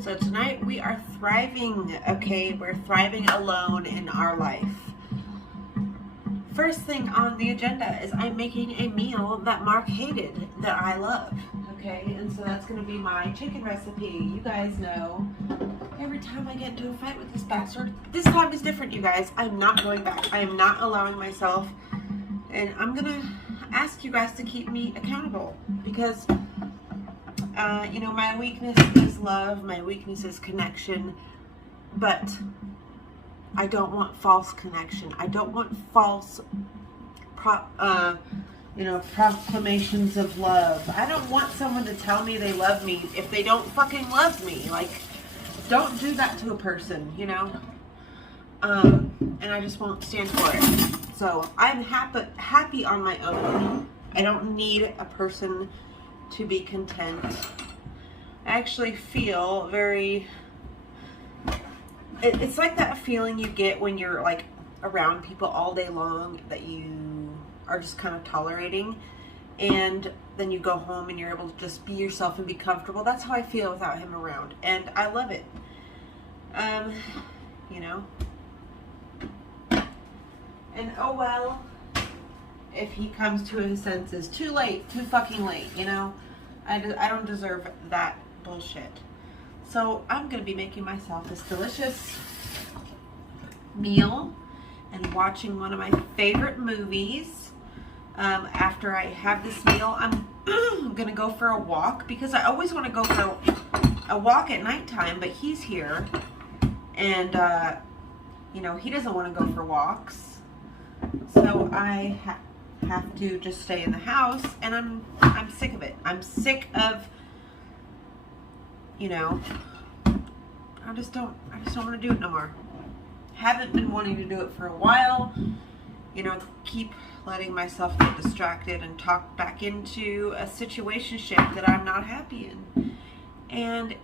So tonight we are thriving, okay? We're thriving alone in our life. First thing on the agenda is I'm making a meal that Mark hated that I love, okay? And so that's going to be my chicken recipe. You guys know every time I get into a fight with this bastard, this time is different, you guys. I'm not going back. I am not allowing myself, and I'm going to ask you guys to keep me accountable because my weakness is love, my weakness is connection, but I don't want false connection. I don't want false proclamations of love. I don't want someone to tell me they love me if they don't fucking love me. Like, don't do that to a person, and I just won't stand for it. So I'm happy on my own. I don't need a person to be content. I actually feel very, it's like that feeling you get when you're like around people all day long that you are just kind of tolerating, and then you go home and you're able to just be yourself and be comfortable. That's how I feel without him around, and I love it. And oh well, if he comes to his senses too late, too fucking late, I don't deserve that bullshit. So I'm going to be making myself this delicious meal and watching one of my favorite movies. After I have this meal, I'm going to go for a walk because I always want to go for a walk at nighttime, but he's here and, he doesn't want to go for walks. So I have to just stay in the house, and I'm sick of it. I'm sick of, I just don't want to do it no more. Haven't been wanting to do it for a while. Keep letting myself get distracted and talk back into a situationship that I'm not happy in. And,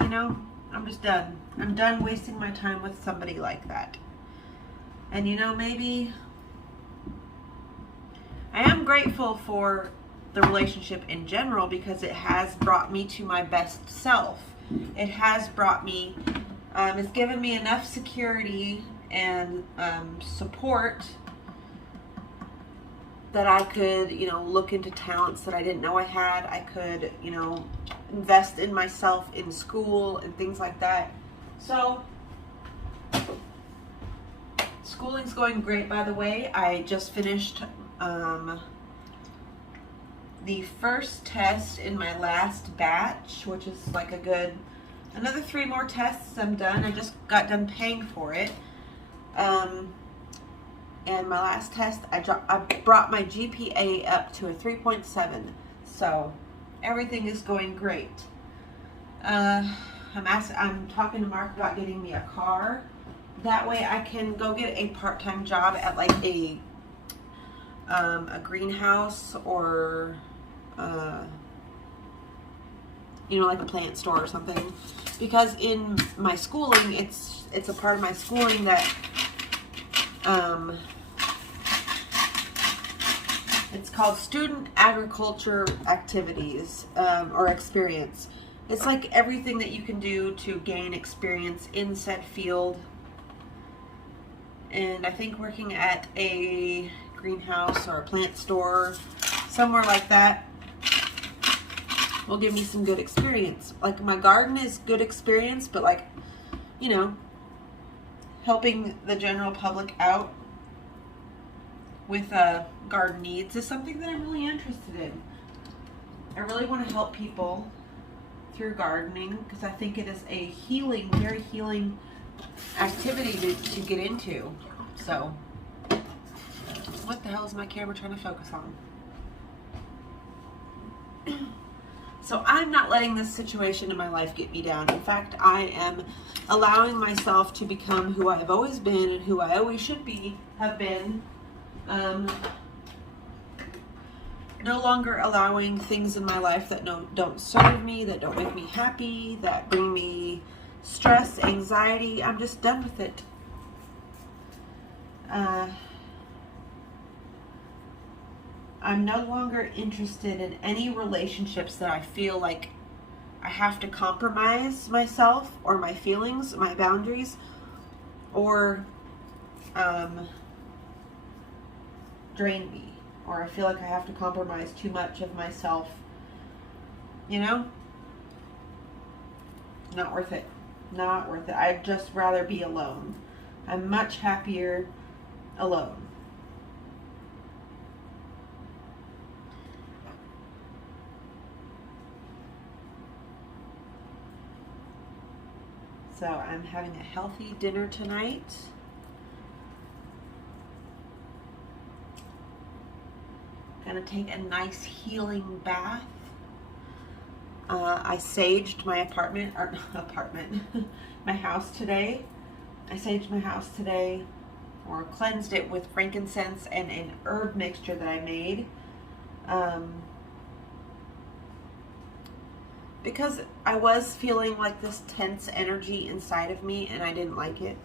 I'm just done. I'm done wasting my time with somebody like that. And, maybe I am grateful for the relationship in general because it has brought me to my best self. It has brought me, it's given me enough security and support that I could, look into talents that I didn't know I had. I could, invest in myself in school and things like that. So, schooling's going great, by the way. I just finished the first test in my last batch, which is like another 3 more tests. I'm done. I just got done paying for it. And my last test, I brought my GPA up to a 3.7. So everything is going great. I'm talking to Mark about getting me a car. That way I can go get a part-time job at like a greenhouse or like a plant store or something, because in my schooling it's a part of my schooling that it's called student agriculture activities or experience. It's like everything that you can do to gain experience in said field. And I think working at a greenhouse or a plant store, somewhere like that, will give me some good experience. Like, my garden is good experience, but like, helping the general public out with garden needs is something that I'm really interested in. I really want to help people through gardening because I think it is a very healing activity to get into. So, what the hell is my camera trying to focus on? So I'm not letting this situation in my life get me down. In fact, I am allowing myself to become who I've always been and who I always have been. No longer allowing things in my life that don't serve me, that don't make me happy, that bring me stress, anxiety. I'm just done with it. I'm no longer interested in any relationships that I feel like I have to compromise myself or my feelings, my boundaries, or drain me, or I feel like I have to compromise too much of myself, you know? Not worth it. Not worth it. I'd just rather be alone. I'm much happier alone. So I'm having a healthy dinner tonight. Gonna take a nice healing bath. I saged my my house today. I saged my house today, or cleansed it with frankincense and an herb mixture that I made. Because I was feeling like this tense energy inside of me and I didn't like it.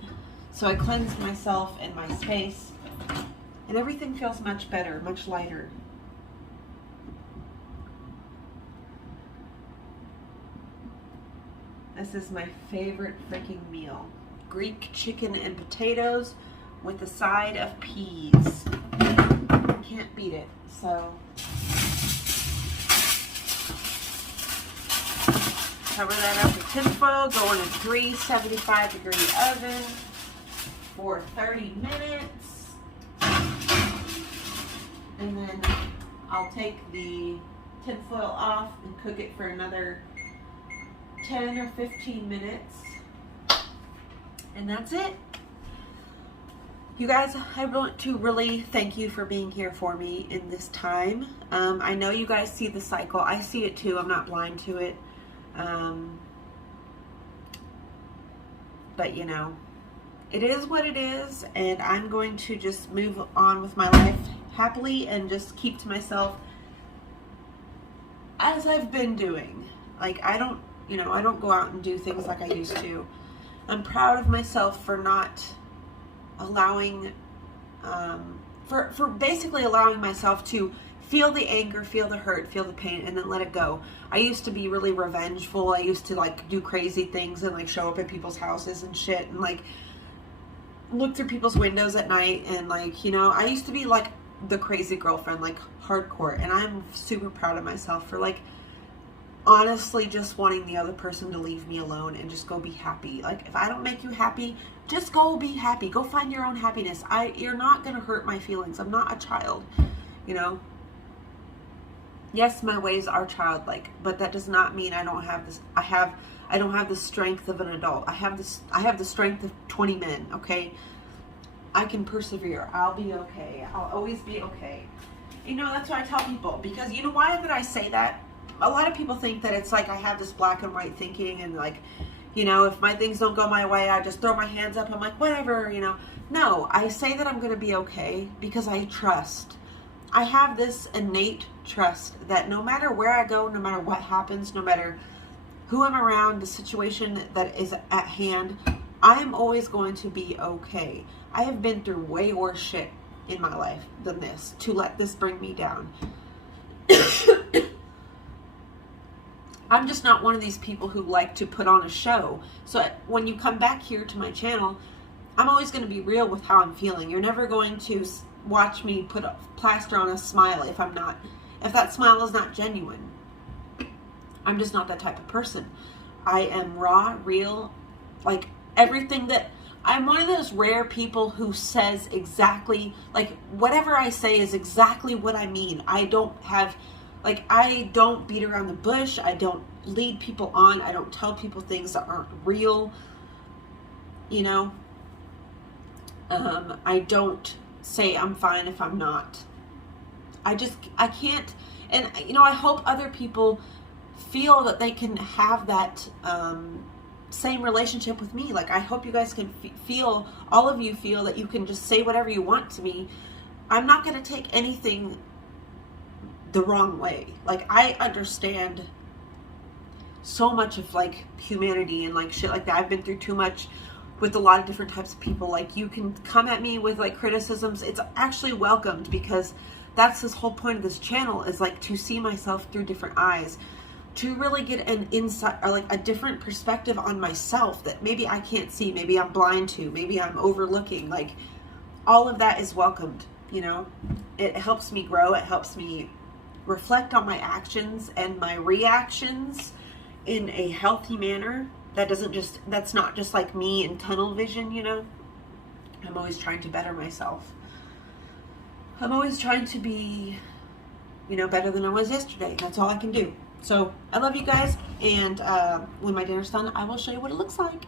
So I cleansed myself and my space, and everything feels much better, much lighter. This is my favorite freaking meal. Greek chicken and potatoes with a side of peas. Can't beat it. So cover that up with tinfoil, go in a 375-degree oven for 30 minutes. And then I'll take the tinfoil off and cook it for another 10 or 15 minutes. And that's it. You guys, I want to really thank you for being here for me in this time. I know you guys see the cycle. I see it too. I'm not blind to it. But you know, it is what it is, and I'm going to just move on with my life happily and just keep to myself as I've been doing. Like, I don't go out and do things like I used to. I'm proud of myself for not allowing, for basically allowing myself to feel the anger, feel the hurt, feel the pain, and then let it go. I used to be really revengeful. I used to like do crazy things and like show up at people's houses and shit and like look through people's windows at night and like, you know, I used to be like the crazy girlfriend, like hardcore. And I'm super proud of myself for like honestly just wanting the other person to leave me alone and just go be happy. Like, if I don't make you happy, just go be happy. Go find your own happiness. You're not gonna hurt my feelings. I'm not a child, you know. Yes, my ways are childlike, but that does not mean I don't have this. I don't have the strength of an adult. I have the strength of 20 men. Okay, I can persevere. I'll be okay. I'll always be okay. You know, that's what I tell people, because you know why did I say that? A lot of people think that it's like I have this black and white thinking, and like, you know, if my things don't go my way, I just throw my hands up. I'm like, whatever, you know. No, I say that I'm going to be okay because I trust. I have this innate trust that no matter where I go, no matter what happens, no matter who I'm around, the situation that is at hand, I am always going to be okay. I have been through way worse shit in my life than this to let this bring me down. I'm just not one of these people who like to put on a show. So when you come back here to my channel, I'm always going to be real with how I'm feeling. You're never going to watch me put a plaster on a smile if that smile is not genuine. I'm just not that type of person. I am raw, real, like everything that, I'm one of those rare people who says exactly, like whatever I say is exactly what I mean. I don't beat around the bush. I don't lead people on. I don't tell people things that aren't real. You know, I don't say I'm fine if I'm not. I can't, and you know, I hope other people feel that they can have that same relationship with me. Like, I hope you guys can feel, all of you feel that you can just say whatever you want to me. I'm not going to take anything the wrong way. Like, I understand so much of like humanity and like shit like that. I've been through too much with a lot of different types of people. Like, you can come at me with like criticisms. It's actually welcomed, because that's this whole point of this channel, is like to see myself through different eyes. to really get an insight or like a different perspective on myself that maybe I can't see, maybe I'm blind to, maybe I'm overlooking. Like, all of that is welcomed, you know. It helps me grow. It helps me reflect on my actions and my reactions in a healthy manner. That's not just like me in tunnel vision, you know. I'm always trying to better myself. I'm always trying to be, you know, better than I was yesterday. That's all I can do. So I love you guys, and when my dinner's done, I will show you what it looks like.